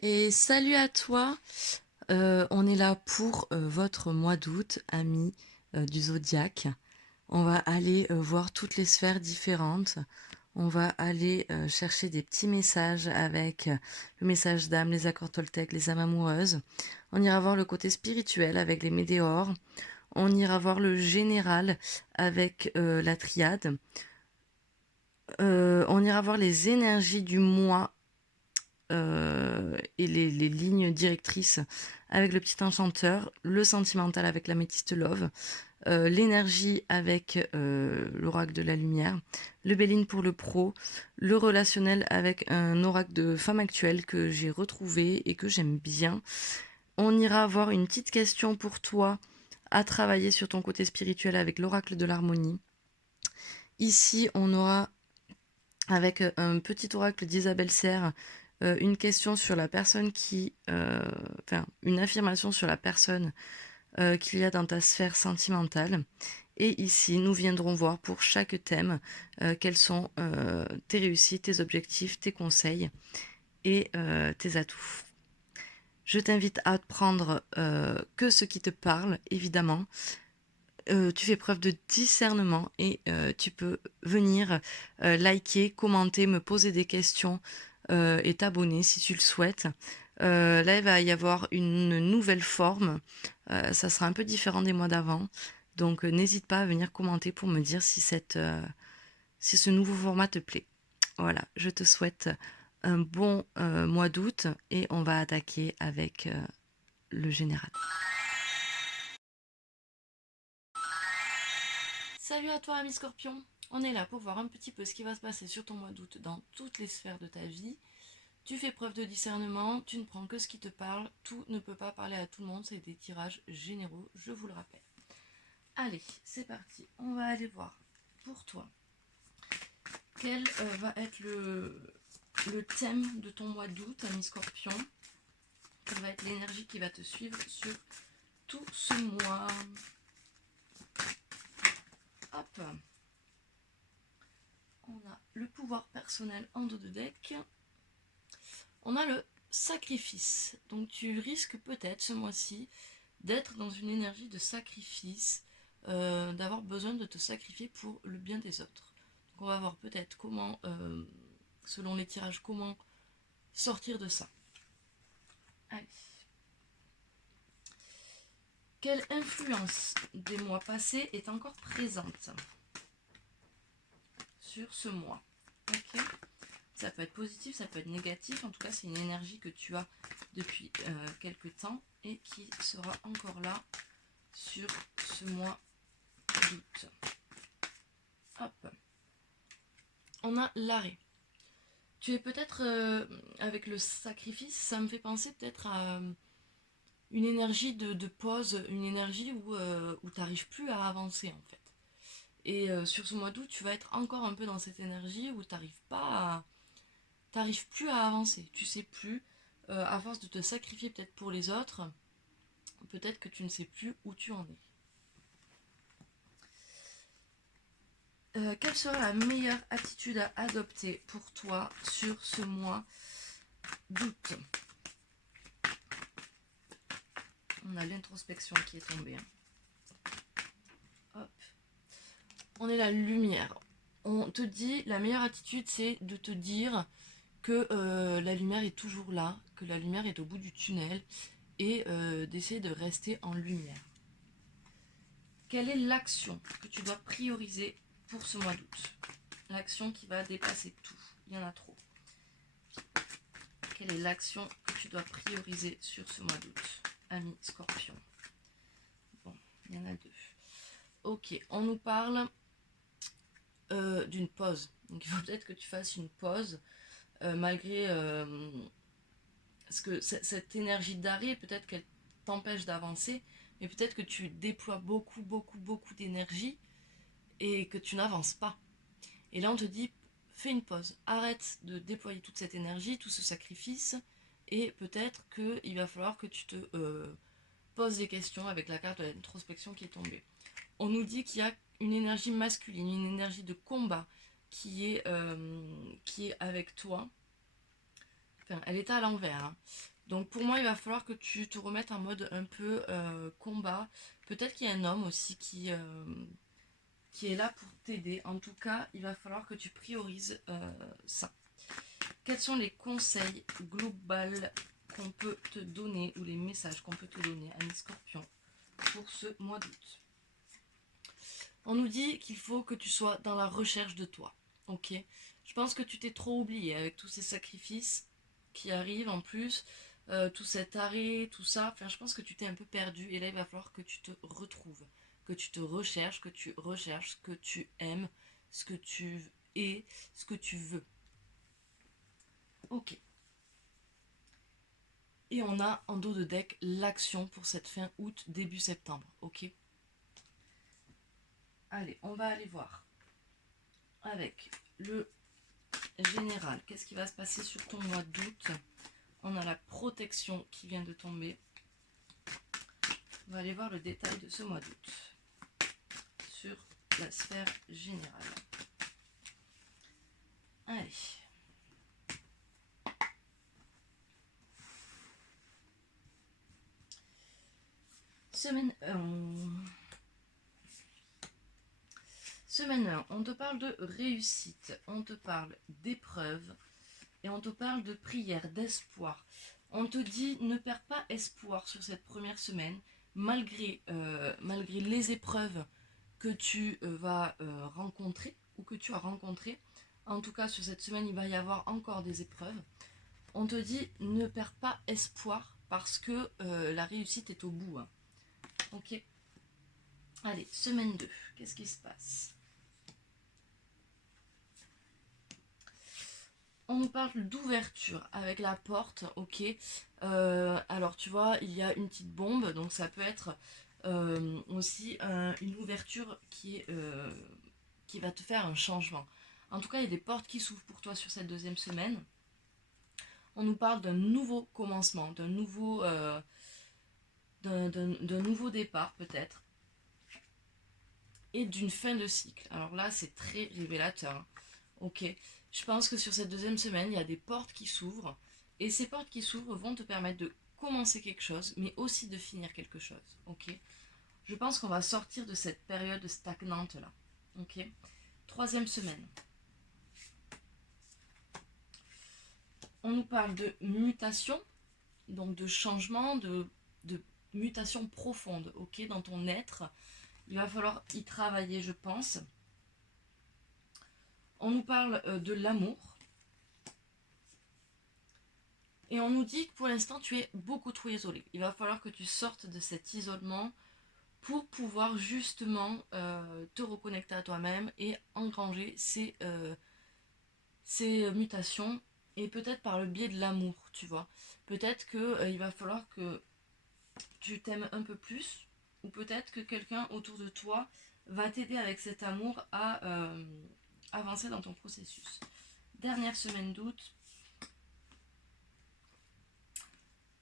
Et salut à toi. On est là pour votre mois d'août, amis du zodiaque. On va aller voir toutes les sphères différentes. On va aller chercher des petits messages avec le message d'âme, les accords Toltec, les âmes amoureuses. On ira voir le côté spirituel avec les météores. On ira voir le général avec la triade. On ira voir les énergies du mois et les lignes directrices avec le petit enchanteur, le sentimental avec l'améthyste love, l'énergie avec l'oracle de la lumière, le Béline pour le pro, le relationnel avec un oracle de femme actuelle que j'ai retrouvé et que j'aime bien. On ira avoir une petite question pour toi à travailler sur ton côté spirituel avec l'oracle de l'harmonie. Ici, on aura avec un petit oracle d'Isabelle Serre, une question sur la personne enfin, une affirmation sur la personne qu'il y a dans ta sphère sentimentale. Et ici, nous viendrons voir pour chaque thème quelles sont tes réussites, tes objectifs, tes conseils et tes atouts. Je t'invite à prendre que ce qui te parle, évidemment. Tu fais preuve de discernement et tu peux venir liker, commenter, me poser des questions et t'abonner si tu le souhaites. Là, il va y avoir une nouvelle forme. Ça sera un peu différent des mois d'avant. Donc, n'hésite pas à venir commenter pour me dire si ce nouveau format te plaît. Voilà, je te souhaite un bon mois d'août et on va attaquer avec le général. Salut à toi, ami Scorpion. On est là pour voir un petit peu ce qui va se passer sur ton mois d'août dans toutes les sphères de ta vie. Tu fais preuve de discernement, tu ne prends que ce qui te parle, tout ne peut pas parler à tout le monde, c'est des tirages généraux, je vous le rappelle. Allez, c'est parti, on va aller voir pour toi quel va être le thème de ton mois d'août, ami Scorpion. Quelle va être l'énergie qui va te suivre sur tout ce mois. Hop, on a le pouvoir personnel en dos de deck. On a le sacrifice. Donc tu risques peut-être ce mois-ci d'être dans une énergie de sacrifice, d'avoir besoin de te sacrifier pour le bien des autres. Donc on va voir peut-être comment, selon les tirages, comment sortir de ça. Allez. Quelle influence des mois passés est encore présente sur ce mois? Ok. Ça peut être positif, ça peut être négatif. En tout cas, c'est une énergie que tu as depuis quelques temps et qui sera encore là sur ce mois d'août. Hop. On a l'arrêt. Tu es peut-être avec le sacrifice, ça me fait penser peut-être à une énergie de pause, une énergie où tu n'arrives plus à avancer en fait. Et sur ce mois d'août, tu vas être encore un peu dans cette énergie où tu n'arrives plus à avancer. Tu sais plus, à force de te sacrifier peut-être pour les autres, peut-être que tu ne sais plus où tu en es. Quelle sera la meilleure attitude à adopter pour toi sur ce mois d'août? On a l'introspection qui est tombée. Hop. On est la lumière. On te dit, la meilleure attitude, c'est de te dire que la lumière est toujours là, que la lumière est au bout du tunnel, et d'essayer de rester en lumière. Quelle est l'action que tu dois prioriser pour ce mois d'août? L'action qui va dépasser tout. Il y en a trop. Quelle est l'action que tu dois prioriser sur ce mois d'août, ami Scorpion? Bon, il y en a deux. Ok, on nous parle d'une pause. Donc il faut peut-être que tu fasses une pause malgré parce que cette énergie d'arrêt, peut-être qu'elle t'empêche d'avancer, mais peut-être que tu déploies beaucoup d'énergie et que tu n'avances pas. Et là, on te dit, fais une pause, arrête de déployer toute cette énergie, tout ce sacrifice, et peut-être qu'il va falloir que tu te poses des questions avec la carte de l'introspection qui est tombée. On nous dit qu'il y a une énergie masculine, une énergie de combat qui est avec toi, Enfin, elle était à l'envers, hein. Donc pour moi, il va falloir que tu te remettes en mode un peu combat. Peut-être qu'il y a un homme aussi qui est là pour t'aider. En tout cas, il va falloir que tu priorises ça. Quels sont les conseils globaux qu'on peut te donner ou les messages qu'on peut te donner, Amis Scorpion, pour ce mois d'août? On nous dit qu'il faut que tu sois dans la recherche de toi. Ok. Je pense que tu t'es trop oublié avec tous ces sacrifices qui arrivent en plus, tout cet arrêt, tout ça. Enfin, je pense que tu t'es un peu perdu et là, il va falloir que tu te retrouves, que tu te recherches, que tu recherches ce que tu aimes, ce que tu es, ce que tu veux. Ok. Et on a en dos de deck l'action pour cette fin août, début septembre. Ok. Allez, on va aller voir avec le général. Qu'est-ce qui va se passer sur ton mois d'août? On a la protection qui vient de tomber. On va aller voir le détail de ce mois d'août sur la sphère générale. Allez. Semaine 1, on te parle de réussite, on te parle d'épreuve et on te parle de prière, d'espoir. On te dit ne perds pas espoir sur cette première semaine, malgré les épreuves que tu vas rencontrer ou que tu as rencontrées. En tout cas, sur cette semaine, il va y avoir encore des épreuves. On te dit ne perds pas espoir parce que la réussite est au bout. Hein. Ok. Allez, semaine 2, qu'est-ce qui se passe? On nous parle d'ouverture avec la porte, ok. Alors tu vois, il y a une petite bombe, donc ça peut être aussi une ouverture qui va te faire un changement. En tout cas, il y a des portes qui s'ouvrent pour toi sur cette deuxième semaine. On nous parle d'un nouveau commencement, d'un nouveau départ peut-être, et d'une fin de cycle. Alors là, c'est très révélateur. Hein. Ok. Je pense que sur cette deuxième semaine, il y a des portes qui s'ouvrent. Et ces portes qui s'ouvrent vont te permettre de commencer quelque chose, mais aussi de finir quelque chose. Ok. Je pense qu'on va sortir de cette période stagnante là. Ok. Troisième semaine. On nous parle de mutation, donc de changement, de mutation profonde, ok, dans ton être. Il va falloir y travailler, je pense. On nous parle de l'amour. Et on nous dit que pour l'instant, tu es beaucoup trop isolé. Il va falloir que tu sortes de cet isolement pour pouvoir justement te reconnecter à toi-même et engranger ces mutations. Et peut-être par le biais de l'amour, tu vois. Peut-être qu'il va falloir que tu t'aimes un peu plus. Ou peut-être que quelqu'un autour de toi va t'aider avec cet amour à avancer dans ton processus. Dernière semaine d'août,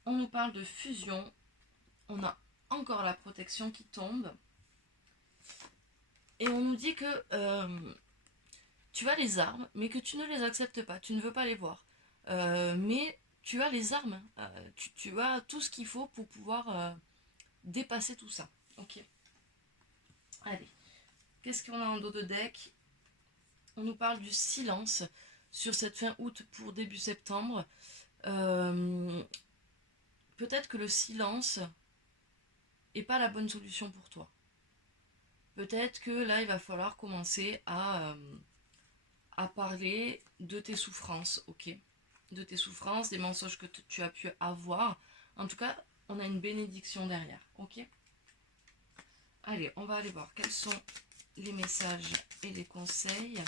on nous parle de fusion. On a encore la protection qui tombe. Et on nous dit que tu as les armes, mais que tu ne les acceptes pas. Tu ne veux pas les voir. Mais tu as les armes. Tu as tout ce qu'il faut pour pouvoir dépasser tout ça. Ok. Allez. Qu'est-ce qu'on a en dos de deck? On nous parle du silence sur cette fin août pour début septembre. Peut-être que le silence n'est pas la bonne solution pour toi. Peut-être que là, il va falloir commencer à parler de tes souffrances, ok? De tes souffrances, des mensonges que tu as pu avoir. En tout cas, on a une bénédiction derrière, ok? Allez, on va aller voir quels sont les messages et les conseils.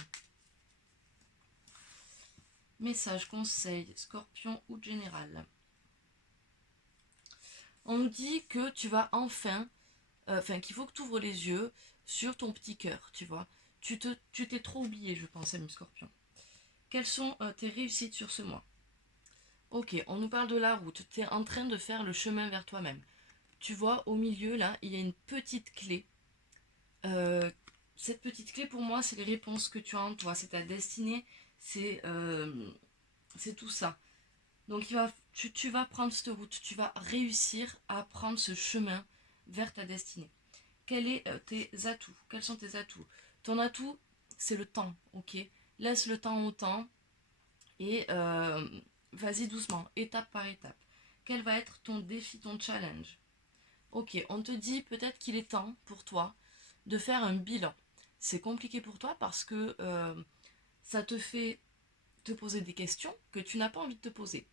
Message, conseil, Scorpion ou général. On nous dit que tu vas enfin, qu'il faut que tu ouvres les yeux sur ton petit cœur, tu vois. Tu t'es trop oublié, je pense, ami Scorpion. Quelles sont tes réussites sur ce mois? Ok, on nous parle de la route. Tu es en train de faire le chemin vers toi-même. Tu vois, au milieu, là, il y a une petite clé. Cette petite clé, pour moi, c'est les réponses que tu as en toi. C'est ta destinée. C'est tout ça. Donc tu vas prendre cette route, tu vas réussir à prendre ce chemin vers ta destinée. Quels sont tes atouts? Quels sont tes atouts? Ton atout, c'est le temps, ok? Laisse le temps au temps et vas-y doucement, étape par étape. Quel va être ton défi, ton challenge? Ok, on te dit peut-être qu'il est temps pour toi de faire un bilan. C'est compliqué pour toi parce que ça te fait te poser des questions que tu n'as pas envie de te poser.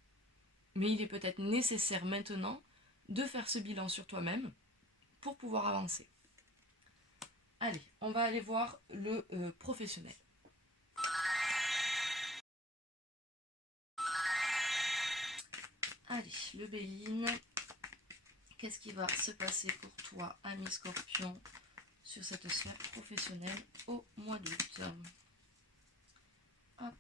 Mais il est peut-être nécessaire maintenant de faire ce bilan sur toi-même pour pouvoir avancer. Allez, on va aller voir le professionnel. Allez, le Béline. Qu'est-ce qui va se passer pour toi, ami Scorpion, sur cette sphère professionnelle au mois d'août? Hop.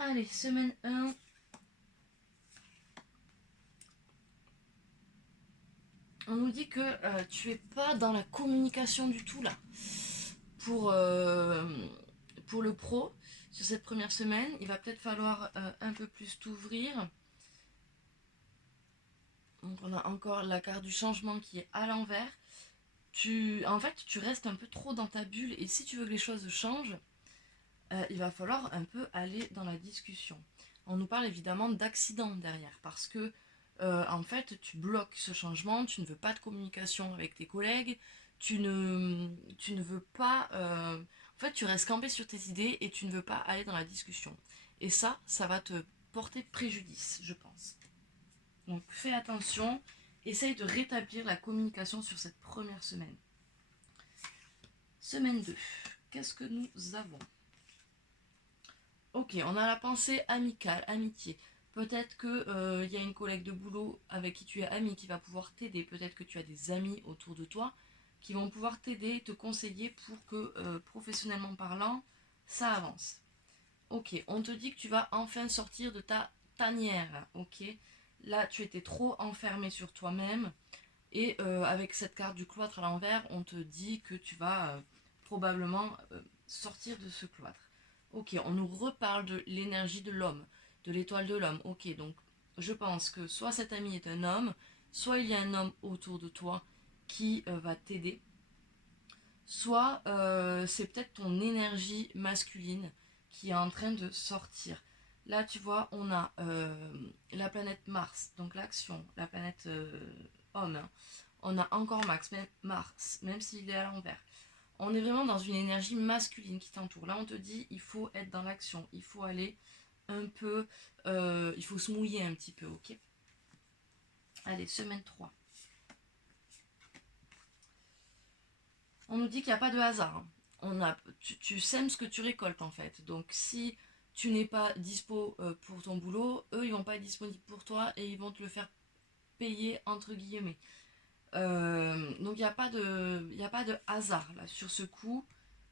Allez, semaine 1. On nous dit que tu es pas dans la communication du tout là. Pour, euh, pour le pro, sur cette première semaine, il va peut-être falloir un peu plus t'ouvrir. Donc on a encore la carte du changement qui est à l'envers. En fait, tu restes un peu trop dans ta bulle et si tu veux que les choses changent, il va falloir un peu aller dans la discussion. On nous parle évidemment d'accident derrière parce que en fait tu bloques ce changement, tu ne veux pas de communication avec tes collègues, tu ne veux pas... en fait tu restes campé sur tes idées et tu ne veux pas aller dans la discussion. Et ça va te porter préjudice, je pense. Donc fais attention, essaye de rétablir la communication sur cette première semaine. Semaine 2, qu'est-ce que nous avons? Ok, on a la pensée amicale, amitié. Peut-être que y a une collègue de boulot avec qui tu es ami qui va pouvoir t'aider. Peut-être que tu as des amis autour de toi qui vont pouvoir t'aider, te conseiller pour que professionnellement parlant, ça avance. Ok, on te dit que tu vas enfin sortir de ta tanière. Ok, là tu étais trop enfermé sur toi-même et avec cette carte du cloître à l'envers, on te dit que tu vas probablement sortir de ce cloître. Ok, on nous reparle de l'énergie de l'homme, de l'étoile de l'homme. Ok, donc je pense que soit cet ami est un homme, soit il y a un homme autour de toi qui va t'aider, soit c'est peut-être ton énergie masculine qui est en train de sortir. Là, tu vois, on a la planète Mars, donc l'action, la planète homme, hein. On a encore Mars, même s'il est à l'envers. On est vraiment dans une énergie masculine qui t'entoure. Là, on te dit, il faut être dans l'action, il faut aller un peu, il faut se mouiller un petit peu, ok? Allez, semaine 3. On nous dit qu'il n'y a pas de hasard, hein. Tu sèmes ce que tu récoltes en fait. Donc si tu n'es pas dispo pour ton boulot, eux ils vont pas être disponibles pour toi et ils vont te le faire payer entre guillemets. Donc il n'y a pas de hasard là sur ce coup.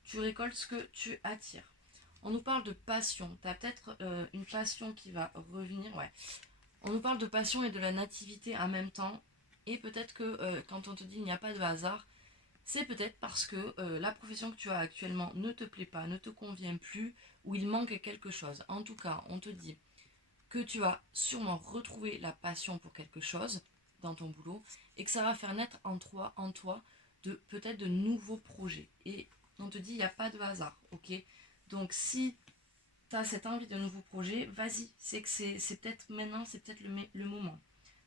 Tu récoltes ce que tu attires. On nous parle de passion. Tu as peut-être une passion qui va revenir. Ouais. On nous parle de passion et de la nativité en même temps. Et peut-être que quand on te dit il n'y a pas de hasard, c'est peut-être parce que la profession que tu as actuellement ne te plaît pas, ne te convient plus, ou il manque quelque chose. En tout cas, on te dit que tu vas sûrement retrouver la passion pour quelque chose dans ton boulot et que ça va faire naître en toi de peut-être de nouveaux projets. Et on te dit il n'y a pas de hasard, ok? Donc si tu as cette envie de nouveaux projets, vas-y, c'est que c'est peut-être maintenant, c'est peut-être le moment.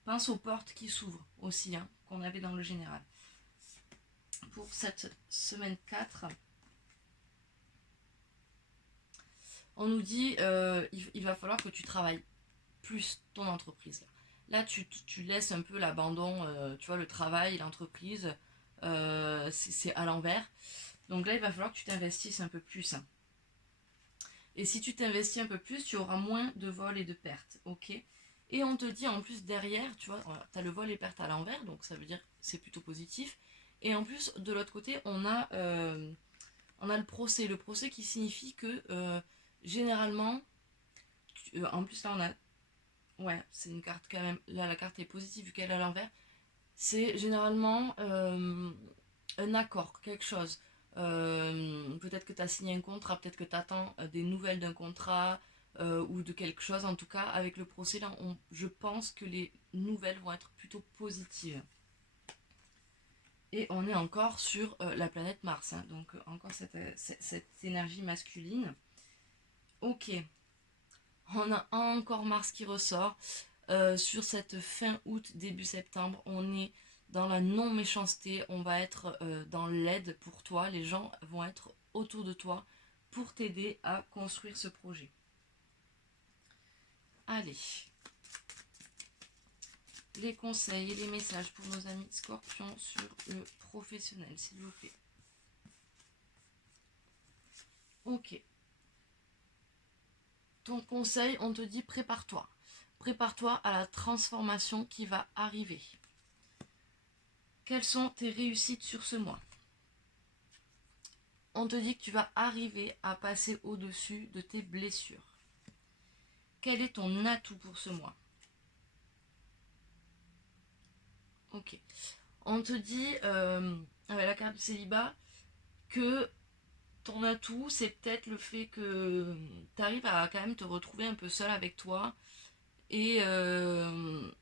Pense aux portes qui s'ouvrent aussi, hein, qu'on avait dans le général. Pour cette semaine 4, on nous dit il va falloir que tu travailles plus ton entreprise. Là, tu laisses un peu l'abandon, tu vois, le travail, l'entreprise, c'est à l'envers. Donc là, il va falloir que tu t'investisses un peu plus, hein. Et si tu t'investis un peu plus, tu auras moins de vols et de pertes, ok? Et on te dit en plus derrière, tu vois, tu as le vol et pertes à l'envers, donc ça veut dire que c'est plutôt positif. Et en plus, de l'autre côté, on a le procès qui signifie que généralement, en plus là on a, ouais, c'est une carte quand même, là la carte est positive vu qu'elle est à l'envers, c'est généralement un accord, quelque chose. Peut-être que tu as signé un contrat, peut-être que tu attends des nouvelles d'un contrat ou de quelque chose. En tout cas, avec le procès, là, je pense que les nouvelles vont être plutôt positives. Et on est encore sur la planète Mars, hein, donc encore cette énergie masculine. Ok, on a encore Mars qui ressort. Sur cette fin août, début septembre, on est dans la non-méchanceté, on va être dans l'aide pour toi, les gens vont être autour de toi pour t'aider à construire ce projet. Allez, les conseils et les messages pour nos amis scorpions sur le professionnel, s'il vous plaît. Ok. Ton conseil, on te dit prépare-toi. Prépare-toi à la transformation qui va arriver. Quelles sont tes réussites sur ce mois? On te dit que tu vas arriver à passer au-dessus de tes blessures. Quel est ton atout pour ce mois? Ok. On te dit, avec la carte du célibat, que ton atout, c'est peut-être le fait que tu arrives à quand même te retrouver un peu seul avec toi et que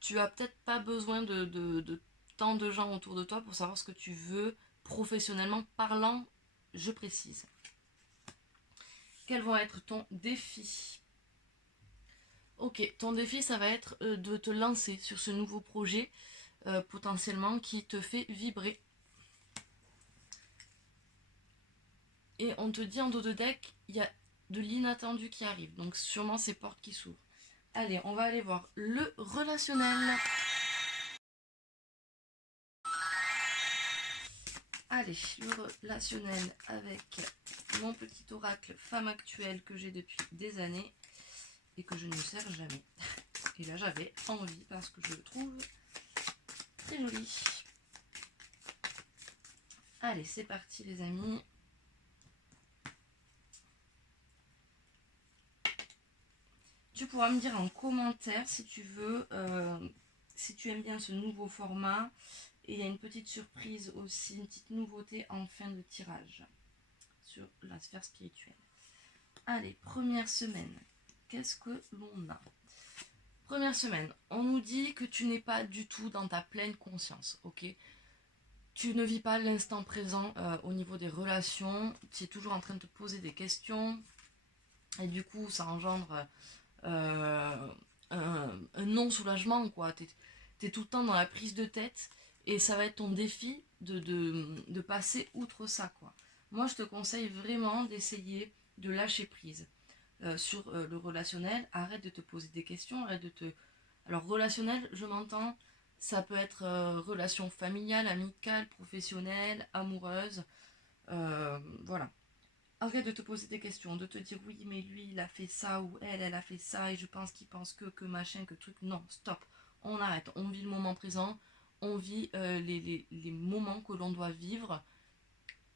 tu as peut-être pas besoin de tant de gens autour de toi pour savoir ce que tu veux professionnellement parlant, je précise. Quels vont être ton défi? Ok, ton défi, ça va être de te lancer sur ce nouveau projet potentiellement qui te fait vibrer. Et on te dit en dos de deck, il y a de l'inattendu qui arrive, donc sûrement ces portes qui s'ouvrent. Allez, on va aller voir le relationnel. Allez, le relationnel avec mon petit oracle femme actuelle que j'ai depuis des années et que je ne me sers jamais. Et là, j'avais envie parce que je le trouve très joli. Allez, c'est parti les amis. Tu pourras me dire en commentaire si tu veux, si tu aimes bien ce nouveau format. Et il y a une petite surprise aussi, une petite nouveauté en fin de tirage sur la sphère spirituelle. Allez, première semaine. Qu'est-ce que l'on a? Première semaine, on nous dit que tu n'es pas du tout dans ta pleine conscience, ok? Tu ne vis pas l'instant présent au niveau des relations, tu es toujours en train de te poser des questions, et du coup ça engendre un non-soulagement, quoi. T'es tout le temps dans la prise de tête, et ça va être ton défi de passer outre ça, quoi. Moi je te conseille vraiment d'essayer de lâcher prise. Sur le relationnel, arrête de te poser des questions, arrête de te... Alors relationnel, je m'entends, ça peut être relation familiale, amicale, professionnelle, amoureuse, voilà. Arrête de te poser des questions, de te dire oui mais lui il a fait ça ou elle a fait ça et je pense qu'il pense que machin, que truc. Non, stop, on arrête, on vit le moment présent, on vit les moments que l'on doit vivre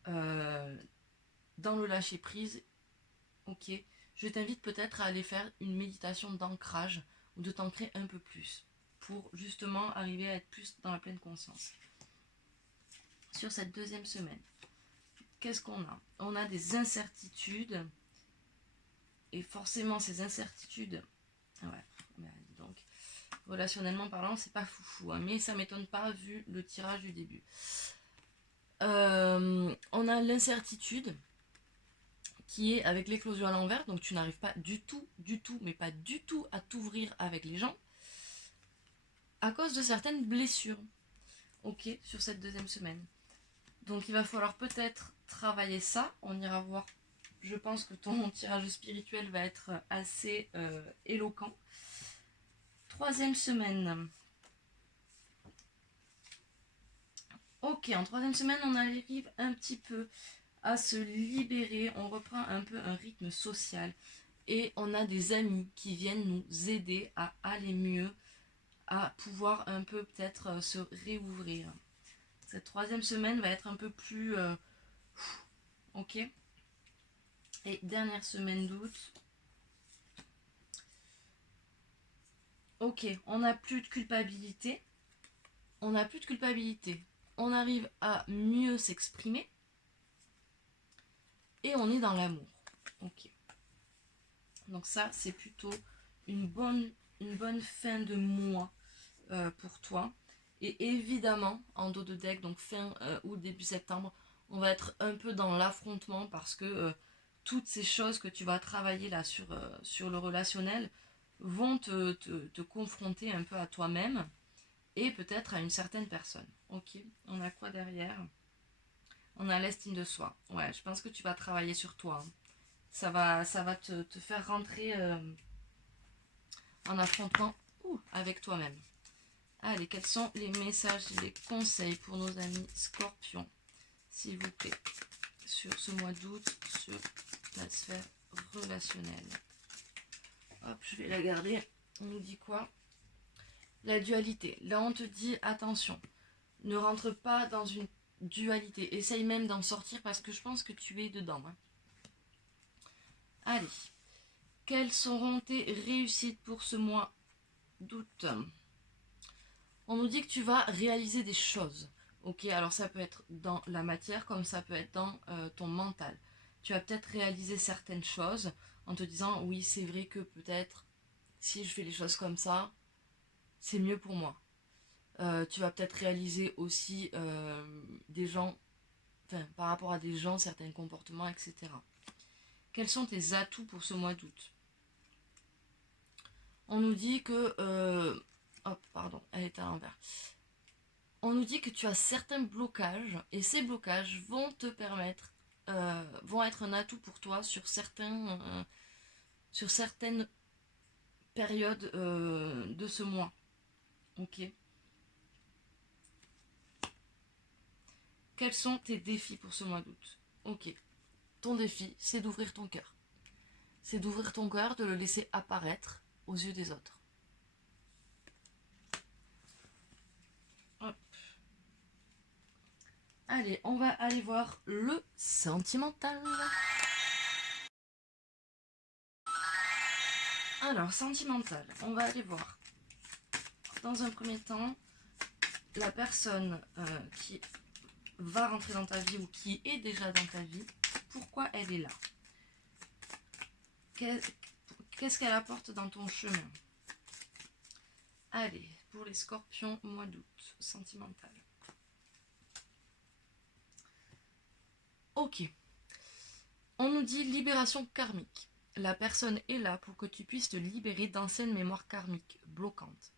euh, dans le lâcher prise. Ok, je t'invite peut-être à aller faire une méditation d'ancrage ou de t'ancrer un peu plus pour justement arriver à être plus dans la pleine conscience. Sur cette deuxième semaine, qu'est-ce qu'on a? On a des incertitudes et forcément ces incertitudes, ouais, donc relationnellement parlant, c'est pas foufou, hein, mais ça m'étonne pas vu le tirage du début. On a l'incertitude qui est avec l'éclosion à l'envers, donc tu n'arrives pas du tout, mais pas du tout à t'ouvrir avec les gens à cause de certaines blessures, ok, sur cette deuxième semaine. Donc il va falloir peut-être travailler ça, on ira voir, je pense que ton tirage spirituel va être assez éloquent. Troisième semaine. Ok, en troisième semaine, on arrive un petit peu à se libérer, on reprend un peu un rythme social et on a des amis qui viennent nous aider à aller mieux, à pouvoir un peu peut-être se réouvrir. Cette troisième semaine va être un peu plus... ok. Et dernière semaine d'août. Ok, on n'a plus de culpabilité. On n'a plus de culpabilité. on arrive à mieux s'exprimer et on est dans l'amour. Ok. Donc ça, c'est plutôt une bonne fin de mois pour toi. Et évidemment, en dos de deck, donc fin août, début septembre, on va être un peu dans l'affrontement parce que toutes ces choses que tu vas travailler là sur le relationnel vont te confronter un peu à toi-même et peut-être à une certaine personne. Ok, on a quoi derrière? On a l'estime de soi. Ouais, je pense que tu vas travailler sur toi, hein. Ça va te faire rentrer en affrontement avec toi-même. Allez, quels sont les messages et les conseils pour nos amis scorpions, s'il vous plaît, sur ce mois d'août, sur la sphère relationnelle? Hop, je vais la garder. On nous dit quoi? La dualité. Là, on te dit, attention, ne rentre pas dans une dualité. Essaye même d'en sortir parce que je pense que tu es dedans, hein. Allez, quelles seront tes réussites pour ce mois d'août? On nous dit que tu vas réaliser des choses. Ok, alors ça peut être dans la matière comme ça peut être dans ton mental. Tu vas peut-être réaliser certaines choses en te disant oui, c'est vrai que peut-être si je fais les choses comme ça, c'est mieux pour moi. Tu vas peut-être réaliser aussi des gens, enfin par rapport à des gens, certains comportements, etc. Quels sont tes atouts pour ce mois d'août? On nous dit que... hop, pardon, elle est à l'envers. On nous dit que tu as certains blocages et ces blocages vont te permettre, vont être un atout pour toi sur certaines périodes de ce mois. Ok. Quels sont tes défis pour ce mois d'août? Ok. Ton défi, c'est d'ouvrir ton cœur. C'est d'ouvrir ton cœur, de le laisser apparaître aux yeux des autres. Hop. Allez, on va aller voir le sentimental. Alors, sentimental, on va aller voir. Dans un premier temps, la personne qui va rentrer dans ta vie ou qui est déjà dans ta vie, pourquoi elle est là? Qu'est-ce qu'elle apporte dans ton chemin? Allez, pour les scorpions, mois d'août, sentimental. Ok. On nous dit libération karmique. La personne est là pour que tu puisses te libérer d'anciennes mémoires karmiques bloquantes.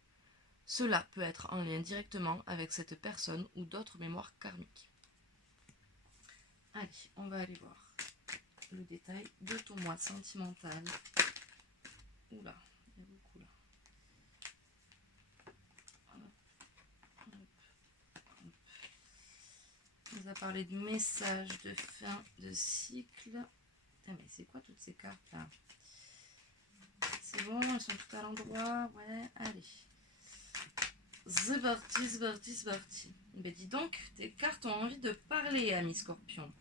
Cela peut être en lien directement avec cette personne ou d'autres mémoires karmiques. Allez, on va aller voir le détail de ton mois sentimental. Oula, il y a beaucoup là. On nous a parlé de messages de fin de cycle. Putain, mais c'est quoi toutes ces cartes là? C'est bon, elles sont toutes à l'endroit. Ouais, allez. C'est parti, c'est parti, c'est parti. Ben dis donc, tes cartes ont envie de parler, amis scorpions.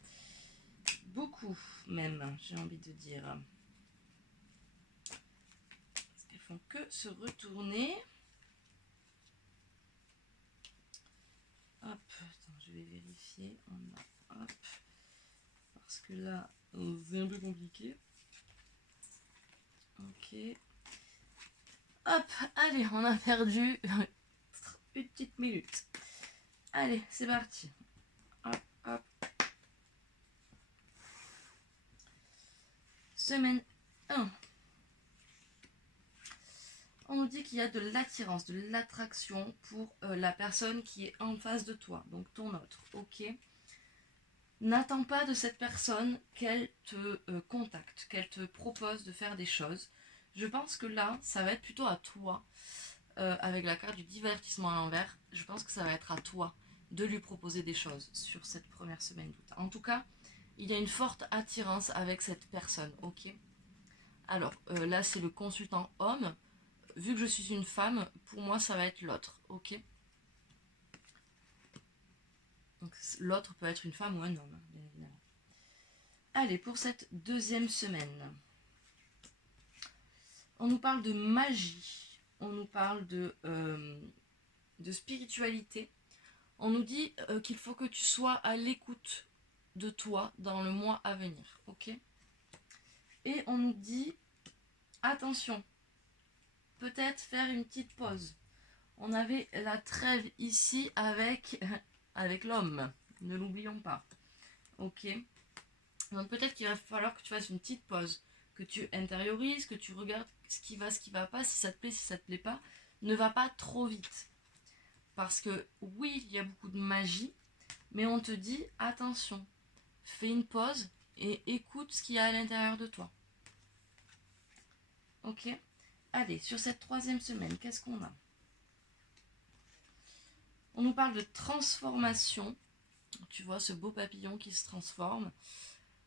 Beaucoup, même, j'ai envie de dire. Parce qu'elles font que se retourner. Hop, attends, je vais vérifier. On a, hop. Parce que là, c'est un peu compliqué. Ok. Hop, allez, on a perdu une petite minute. Allez, c'est parti. Hop, hop. Semaine 1. On nous dit qu'il y a de l'attirance, de l'attraction pour la personne qui est en face de toi, donc ton autre, ok? N'attends pas de cette personne qu'elle te contacte, qu'elle te propose de faire des choses. Je pense que là, ça va être plutôt à toi, avec la carte du divertissement à l'envers, je pense que ça va être à toi de lui proposer des choses sur cette première semaine d'août. En tout cas, il y a une forte attirance avec cette personne, ok? Alors, là, c'est le consultant homme. Vu que je suis une femme, pour moi, ça va être l'autre, ok? Donc, l'autre peut être une femme ou un homme, bien évidemment. Allez, pour cette deuxième semaine, on nous parle de magie, on nous parle de spiritualité, On nous dit qu'il faut que tu sois à l'écoute de toi dans le mois à venir, ok? Et on nous dit, attention, peut-être faire une petite pause. On avait la trêve ici avec, avec l'homme, ne l'oublions pas, ok? Donc peut-être qu'il va falloir que tu fasses une petite pause, que tu intériorises, que tu regardes ce qui va pas, si ça te plaît, si ça te plaît pas. Ne va pas trop vite. Parce que oui, il y a beaucoup de magie, mais on te dit attention, fais une pause et écoute ce qu'il y a à l'intérieur de toi. Ok? Allez, sur cette 3e semaine, qu'est-ce qu'on a? On nous parle de transformation. Tu vois ce beau papillon qui se transforme.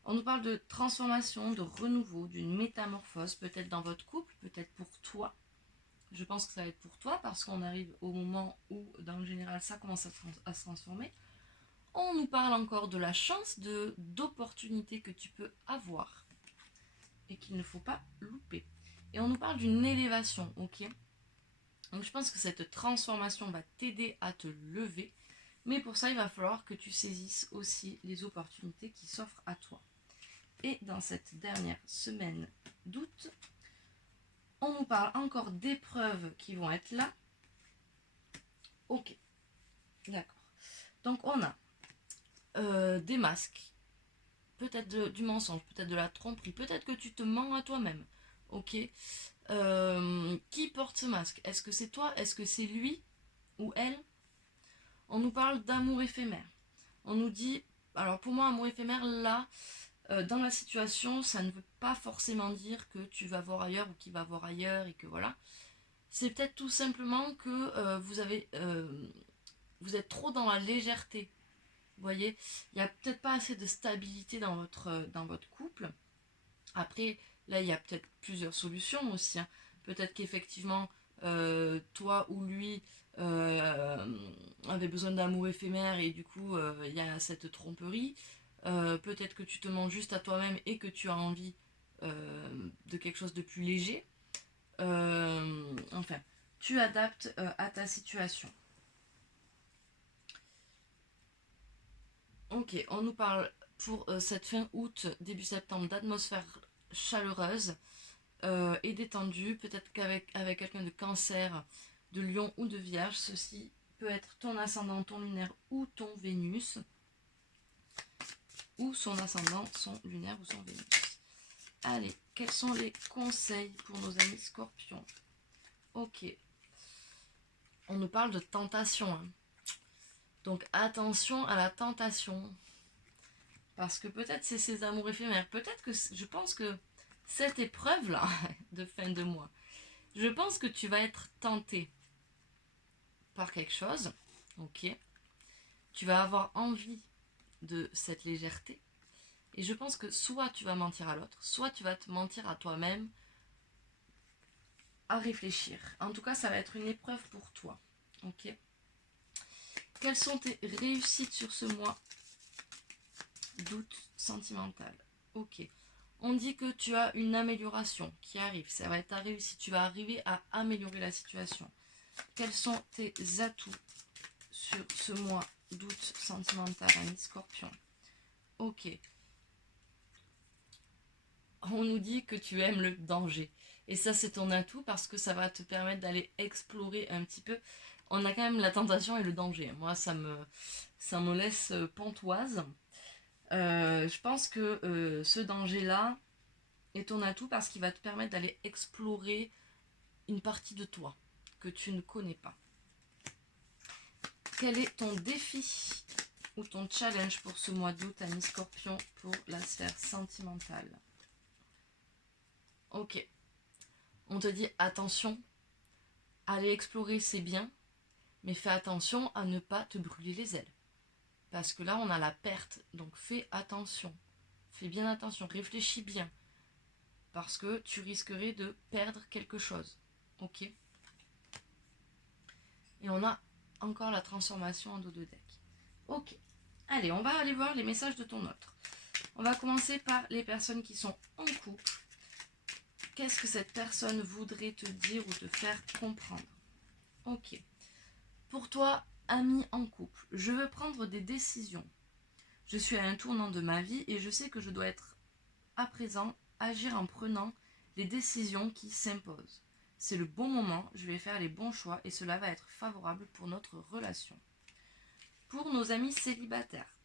On nous parle de transformation, de renouveau, d'une métamorphose, peut-être dans votre couple, peut-être pour toi. Je pense que ça va être pour toi parce qu'on arrive au moment où, dans le général, ça commence à se transformer. On nous parle encore de la chance, d'opportunités que tu peux avoir et qu'il ne faut pas louper. Et on nous parle d'une élévation, ok? Donc je pense que cette transformation va t'aider à te lever, mais pour ça, il va falloir que tu saisisses aussi les opportunités qui s'offrent à toi. Et dans cette dernière semaine d'août, on nous parle encore d'épreuves qui vont être là. Ok, d'accord. Donc on a des masques, peut-être du mensonge, peut-être de la tromperie, peut-être que tu te mens à toi-même. Ok. Qui porte ce masque? Est-ce que c'est toi? Est-ce que c'est lui ou elle? On nous parle d'amour éphémère. On nous dit, alors pour moi, amour éphémère, là, dans la situation, ça ne veut pas forcément dire que tu vas voir ailleurs ou qu'il va voir ailleurs et que voilà. C'est peut-être tout simplement que vous êtes trop dans la légèreté. Vous voyez, il n'y a peut-être pas assez de stabilité dans votre couple. Après, là, il y a peut-être plusieurs solutions aussi, hein. Peut-être qu'effectivement, toi ou lui avait besoin d'amour éphémère et du coup, il y a cette tromperie. Peut-être que tu te mens juste à toi-même et que tu as envie de quelque chose de plus léger. Enfin, tu adaptes à ta situation. Ok, on nous parle pour cette fin août, début septembre, d'atmosphère chaleureuse et détendue. Peut-être qu'avec quelqu'un de cancer, de lion ou de vierge, ceci peut être ton ascendant, ton lunaire ou ton Vénus. Ou son ascendant, son lunaire ou son Vénus. Allez, quels sont les conseils pour nos amis scorpions? Ok. On nous parle de tentation, hein. Donc attention à la tentation. Parce que peut-être c'est ces amours éphémères. Peut-être que je pense que cette épreuve-là de fin de mois, je pense que tu vas être tenté par quelque chose. Ok. Tu vas avoir envie de cette légèreté. Et je pense que soit tu vas mentir à l'autre, soit tu vas te mentir à toi-même à réfléchir. En tout cas, ça va être une épreuve pour toi. Ok. Quelles sont tes réussites sur ce mois d'août sentimental? Ok. On dit que tu as une amélioration qui arrive. Ça va être ta réussite. Tu vas arriver à améliorer la situation. Quels sont tes atouts sur ce mois d'août sentimental, ami Scorpion? Ok. On nous dit que tu aimes le danger. Et ça, c'est ton atout parce que ça va te permettre d'aller explorer un petit peu. On a quand même la tentation et le danger. Moi, ça me laisse pantoise. Je pense que ce danger-là est ton atout parce qu'il va te permettre d'aller explorer une partie de toi que tu ne connais pas. Quel est ton défi ou ton challenge pour ce mois d'août, ami Scorpion, pour la sphère sentimentale? Ok. On te dit attention, aller explorer c'est bien, mais fais attention à ne pas te brûler les ailes. Parce que là, on a la perte. Donc fais attention. Fais bien attention. Réfléchis bien. Parce que tu risquerais de perdre quelque chose. Ok? Et on a encore la transformation en dos de deck. Ok. Allez, on va aller voir les messages de ton autre. On va commencer par les personnes qui sont en couple. Qu'est-ce que cette personne voudrait te dire ou te faire comprendre? Ok. Pour toi, ami en couple, je veux prendre des décisions. Je suis à un tournant de ma vie et je sais que je dois être à présent, agir en prenant les décisions qui s'imposent. C'est le bon moment, je vais faire les bons choix et cela va être favorable pour notre relation. Pour nos amis célibataires,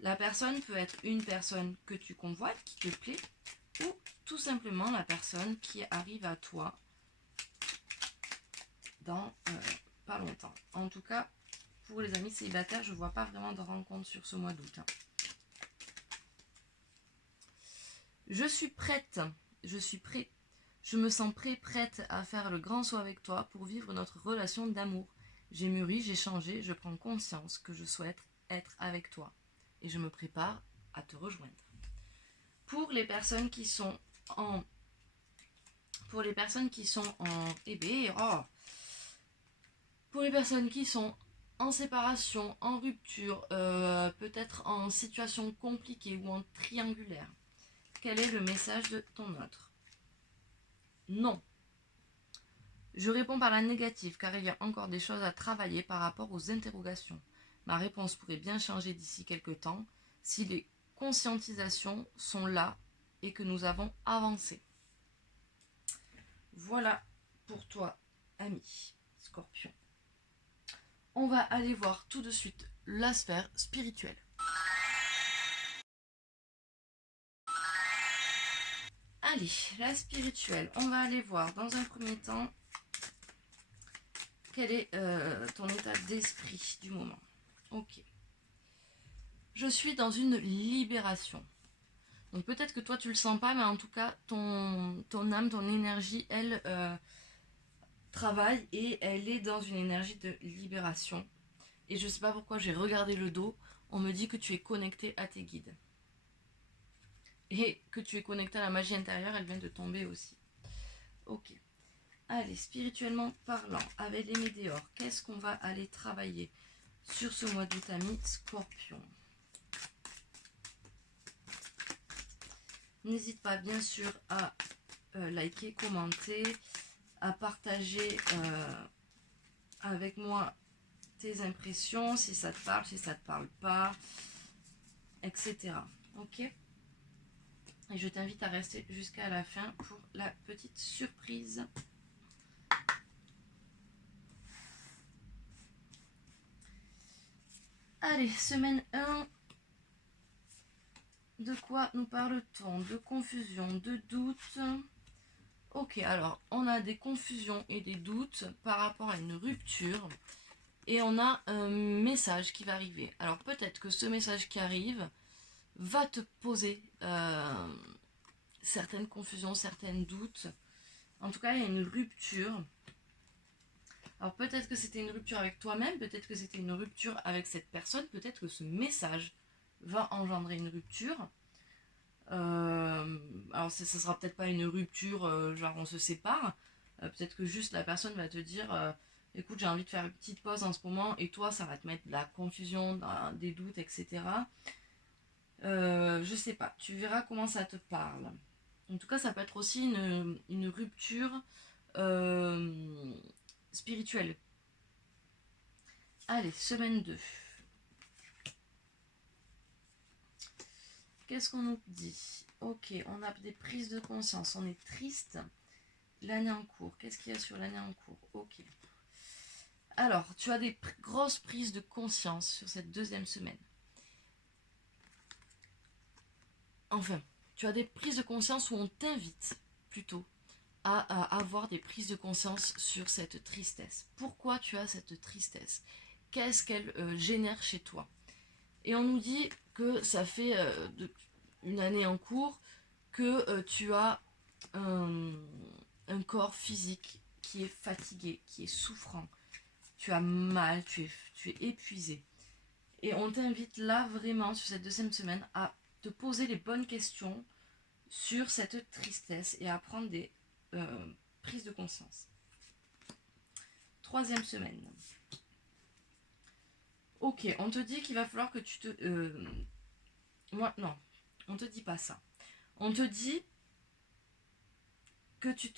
la personne peut être une personne que tu convoites, qui te plaît, ou tout simplement la personne qui arrive à toi dans pas longtemps. En tout cas, pour les amis célibataires, je ne vois pas vraiment de rencontre sur ce mois d'août. Je suis prête, je suis prêt. Je me sens prête à faire le grand saut avec toi pour vivre notre relation d'amour. J'ai mûri, j'ai changé, je prends conscience que je souhaite être avec toi. Et je me prépare à te rejoindre. Pour les personnes qui sont en... Pour les personnes qui sont en... Pour les personnes qui sont en séparation, en rupture, peut-être en situation compliquée ou en triangulaire, quel est le message de ton autre? Non. Je réponds par la négative car il y a encore des choses à travailler par rapport aux interrogations. Ma réponse pourrait bien changer d'ici quelques temps si les conscientisations sont là et que nous avons avancé. Voilà pour toi, ami Scorpion. On va aller voir tout de suite la sphère spirituelle. Allez, la spirituelle, on va aller voir dans un premier temps quel est ton état d'esprit du moment. Ok. Je suis dans une libération. Donc peut-être que toi tu le sens pas, mais en tout cas ton âme, ton énergie, elle travaille et elle est dans une énergie de libération. Et je sais pas pourquoi j'ai regardé le dos, on me dit que tu es connecté à tes guides. Et que tu es connecté à la magie intérieure, elle vient de tomber aussi. Ok. Allez, spirituellement parlant, avec les météores, qu'est-ce qu'on va aller travailler sur ce mois d'août, ami Scorpion? N'hésite pas bien sûr à liker, commenter, à partager avec moi tes impressions, si ça te parle, si ça te parle pas, etc. Ok? Et je t'invite à rester jusqu'à la fin pour la petite surprise. Allez, semaine 1. De quoi nous parle-t-on? De confusion, de doute. Ok, alors on a des confusions et des doutes par rapport à une rupture. Et on a un message qui va arriver. Alors peut-être que ce message qui arrive va te poser certaines confusions, certains doutes. En tout cas, il y a une rupture. Alors peut-être que c'était une rupture avec toi-même, peut-être que c'était une rupture avec cette personne, peut-être que ce message va engendrer une rupture. Alors ça sera peut-être pas une rupture, genre on se sépare. Peut-être que juste la personne va te dire écoute, j'ai envie de faire une petite pause en ce moment, et toi ça va te mettre de la confusion, des doutes, etc. Je sais pas, tu verras comment ça te parle. En tout cas, ça peut être aussi une rupture spirituelle. Allez, semaine 2. Qu'est-ce qu'on nous dit? Ok, on a des prises de conscience, on est triste. L'année en cours, qu'est-ce qu'il y a sur l'année en cours? Ok. Alors, tu as des grosses prises de conscience sur cette deuxième semaine. Enfin, tu as des prises de conscience où on t'invite plutôt à avoir des prises de conscience sur cette tristesse. Pourquoi tu as cette tristesse? Qu'est-ce qu'elle génère chez toi? Et on nous dit que ça fait une année en cours que tu as un corps physique qui est fatigué, qui est souffrant. Tu as mal, tu es épuisé. Et on t'invite là vraiment sur cette deuxième semaine à te poser les bonnes questions sur cette tristesse et à prendre des prises de conscience. Troisième semaine. Ok, on te dit qu'il va falloir que tu te... Moi, non, on te dit pas ça. On te dit que tu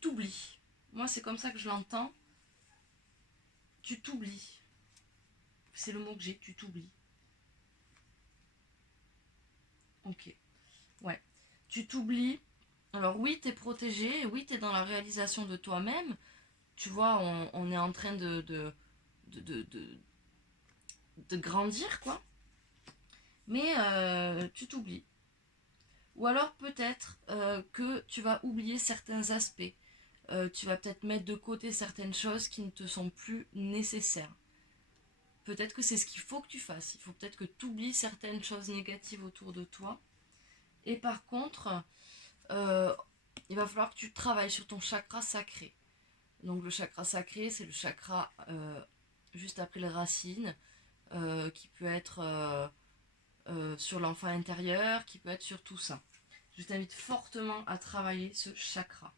t'oublies. Moi, c'est comme ça que je l'entends. Tu t'oublies. c'est le mot que j'ai, tu t'oublies. Ok. Ouais. Tu t'oublies. Alors oui, tu es protégé, oui, tu es dans la réalisation de toi-même. Tu vois, on est en train de, de, de, de grandir, quoi. Mais tu t'oublies. Ou alors peut-être que tu vas oublier certains aspects. Tu vas peut-être mettre de côté certaines choses qui ne te sont plus nécessaires. Peut-être que c'est ce qu'il faut que tu fasses. Il faut peut-être que tu oublies certaines choses négatives autour de toi. Et par contre, euh, il va falloir que tu travailles sur ton chakra sacré. Donc le chakra sacré, c'est le chakra juste après les racines, qui peut être sur l'enfant intérieur, qui peut être sur tout ça. Je t'invite fortement à travailler ce chakra.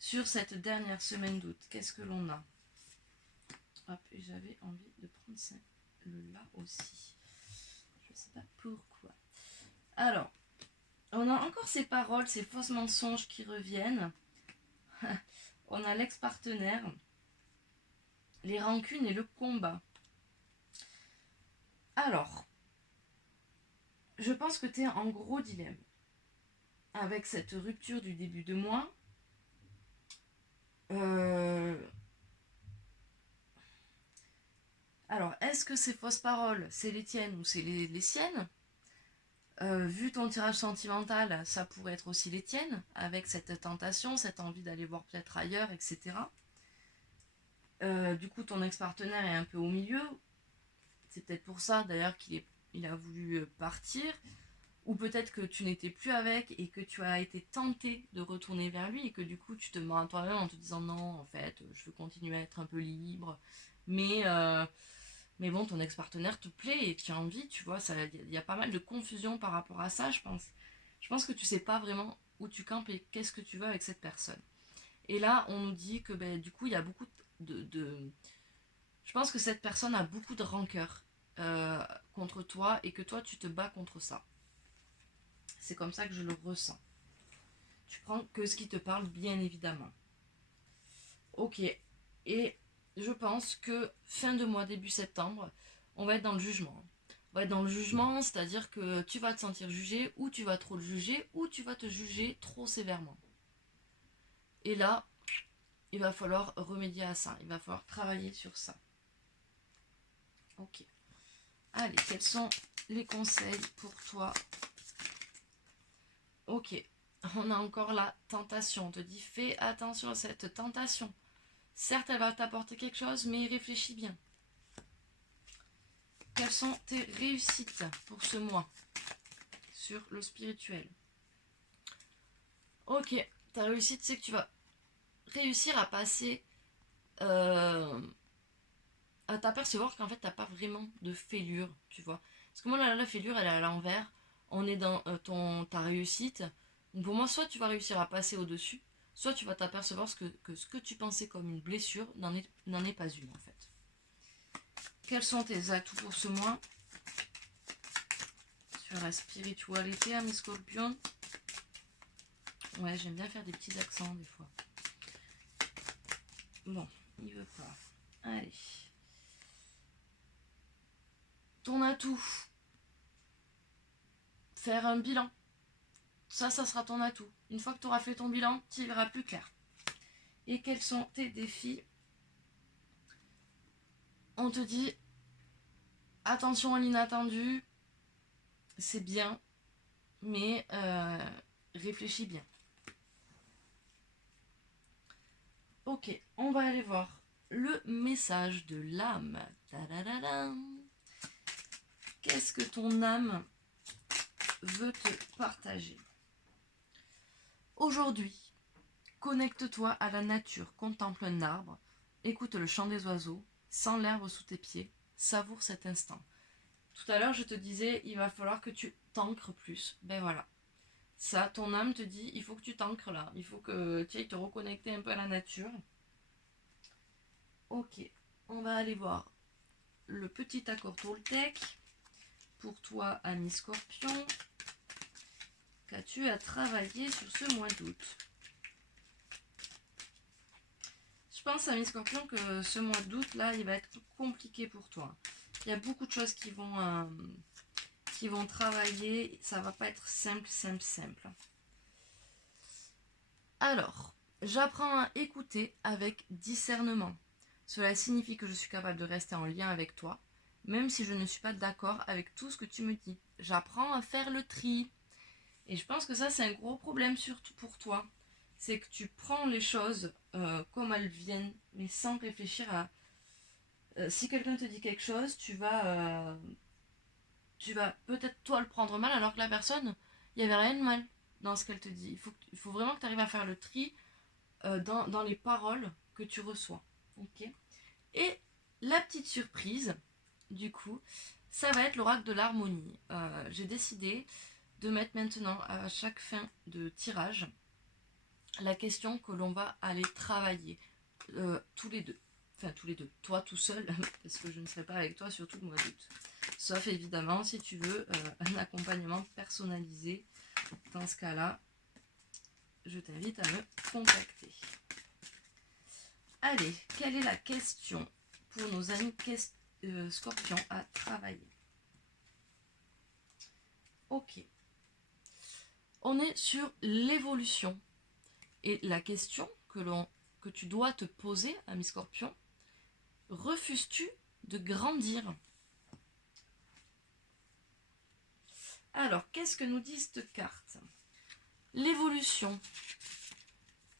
Sur cette dernière semaine d'août, qu'est-ce que l'on a? Hop, et j'avais envie de prendre le là aussi. Je ne sais pas pourquoi. Alors, on a encore ces paroles, ces fausses mensonges qui reviennent. On a l'ex-partenaire, les rancunes et le combat. Alors, je pense que tu es en gros dilemme. Avec cette rupture du début de mois, alors, est-ce que ces fausses paroles, c'est les tiennes ou c'est les siennes? Vu ton tirage sentimental, ça pourrait être aussi les tiennes, avec cette tentation, cette envie d'aller voir peut-être ailleurs, etc. Du coup, ton ex-partenaire est un peu au milieu. C'est peut-être pour ça d'ailleurs qu'il a voulu partir. Ou peut-être que tu n'étais plus avec et que tu as été tenté de retourner vers lui et que du coup tu te mens à toi-même en te disant non, en fait, je veux continuer à être un peu libre. Mais, euh, mais bon, ton ex-partenaire te plaît et tu as envie, tu vois, il y a pas mal de confusion par rapport à ça, je pense. Je pense que tu sais pas vraiment où tu campes et qu'est-ce que tu veux avec cette personne. Et là, on nous dit que du coup, il y a beaucoup de... Je pense que cette personne a beaucoup de rancœur contre toi et que toi, tu te bats contre ça. C'est comme ça que je le ressens. Tu prends que ce qui te parle, bien évidemment. Ok. Et je pense que fin de mois, début septembre, on va être dans le jugement. On va être dans le jugement, c'est-à-dire que tu vas te sentir jugé, ou tu vas trop le juger, ou tu vas te juger trop sévèrement. Et là, il va falloir remédier à ça. Il va falloir travailler sur ça. Ok. Allez, quels sont les conseils pour toi? Ok. On a encore la tentation. On te dit fais attention à cette tentation. Certes, elle va t'apporter quelque chose, mais réfléchis bien. Quelles sont tes réussites pour ce mois sur le spirituel? Ok, ta réussite, c'est que tu vas réussir à passer, à t'apercevoir qu'en fait, t'as pas vraiment de fêlure, tu vois. Parce que moi, la fêlure, elle est à l'envers. On est dans ta réussite. Donc pour moi, soit tu vas réussir à passer au-dessus, soit tu vas t'apercevoir que ce que tu pensais comme une blessure n'en est pas une, en fait. Quels sont tes atouts pour ce mois sur la spiritualité, ami Scorpion? Ouais, j'aime bien faire des petits accents des fois. Bon, il veut pas. Allez. Ton atout. Faire un bilan. Ça sera ton atout. Une fois que tu auras fait ton bilan, tu y verras plus clair. Et quels sont tes défis? On te dit, attention à l'inattendu, c'est bien, mais réfléchis bien. Ok, on va aller voir le message de l'âme. Qu'est-ce que ton âme veut te partager? Aujourd'hui, connecte-toi à la nature, contemple un arbre, écoute le chant des oiseaux, sens l'herbe sous tes pieds, savoure cet instant. Tout à l'heure, je te disais, il va falloir que tu t'ancres plus. Ben voilà. Ça, ton âme te dit, il faut que tu t'ancres là. Il faut que tu ailles te reconnecter un peu à la nature. Ok, on va aller voir le petit accord Toltec. Pour toi, ami Scorpion, qu'as-tu à travailler sur ce mois d'août? Je pense, ami Scorpion, que ce mois d'août, là, il va être compliqué pour toi. Il y a beaucoup de choses qui vont travailler. Ça va pas être simple. Alors, j'apprends à écouter avec discernement. Cela signifie que je suis capable de rester en lien avec toi, même si je ne suis pas d'accord avec tout ce que tu me dis. J'apprends à faire le tri. Et je pense que ça, c'est un gros problème surtout pour toi. C'est que tu prends les choses comme elles viennent, mais sans réfléchir à... si quelqu'un te dit quelque chose, tu vas peut-être toi le prendre mal, alors que la personne, il n'y avait rien de mal dans ce qu'elle te dit. Il faut vraiment que tu arrives à faire le tri dans les paroles que tu reçois. Ok. Et la petite surprise, du coup, ça va être l'oracle de l'harmonie. J'ai décidé de mettre maintenant à chaque fin de tirage la question que l'on va aller travailler tous les deux. Enfin, tous les deux. Toi tout seul, parce que je ne serai pas avec toi sur tout le mois d'août. Sauf évidemment si tu veux un accompagnement personnalisé. Dans ce cas-là, je t'invite à me contacter. Allez, quelle est la question pour nos amis scorpions à travailler? Ok. On est sur l'évolution. Et la question que tu dois te poser, ami Scorpion, refuses-tu de grandir? Alors, qu'est-ce que nous dit cette carte? L'évolution.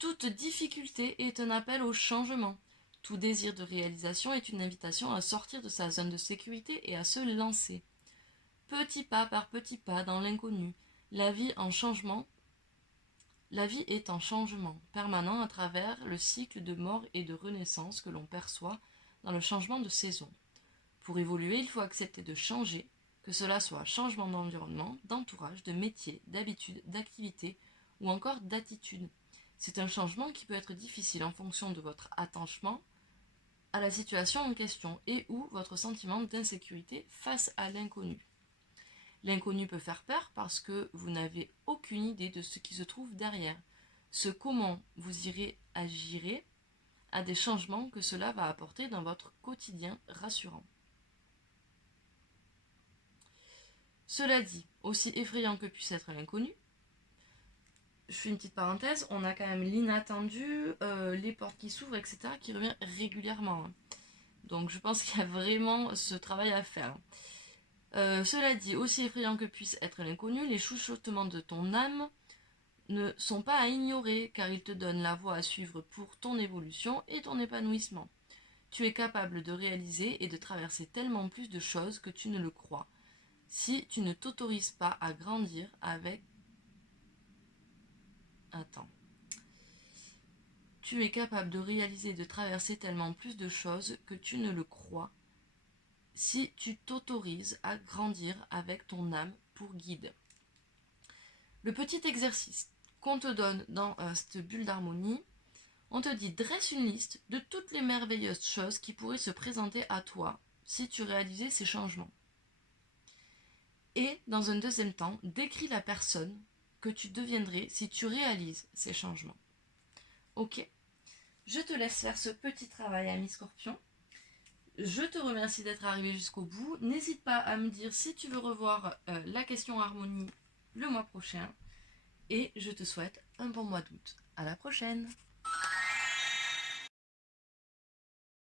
Toute difficulté est un appel au changement. Tout désir de réalisation est une invitation à sortir de sa zone de sécurité et à se lancer. Petit pas par petit pas dans l'inconnu, la vie est en changement permanent à travers le cycle de mort et de renaissance que l'on perçoit dans le changement de saison. Pour évoluer, il faut accepter de changer, que cela soit changement d'environnement, d'entourage, de métier, d'habitude, d'activité ou encore d'attitude. C'est un changement qui peut être difficile en fonction de votre attachement à la situation en question et ou votre sentiment d'insécurité face à l'inconnu. L'inconnu peut faire peur parce que vous n'avez aucune idée de ce qui se trouve derrière, comment vous agirez à des changements que cela va apporter dans votre quotidien rassurant. Cela dit, aussi effrayant que puisse être l'inconnu, je fais une petite parenthèse, on a quand même l'inattendu, les portes qui s'ouvrent, etc., qui revient régulièrement. Donc je pense qu'il y a vraiment ce travail à faire. Cela dit, aussi effrayant que puisse être l'inconnu, les chuchotements de ton âme ne sont pas à ignorer, car ils te donnent la voie à suivre pour ton évolution et ton épanouissement. Tu es capable de réaliser et de traverser tellement plus de choses que tu ne le crois. Si tu ne t'autorises pas à grandir avec... Attends. Tu es capable de réaliser et de traverser tellement plus de choses que tu ne le crois. Si tu t'autorises à grandir avec ton âme pour guide. Le petit exercice qu'on te donne dans cette bulle d'harmonie, on te dit dresse une liste de toutes les merveilleuses choses qui pourraient se présenter à toi si tu réalisais ces changements. Et dans un deuxième temps, décris la personne que tu deviendrais si tu réalises ces changements. Ok, je te laisse faire ce petit travail, ami Scorpion. Je te remercie d'être arrivé jusqu'au bout. N'hésite pas à me dire si tu veux revoir la question harmonie le mois prochain. Et je te souhaite un bon mois d'août. À la prochaine!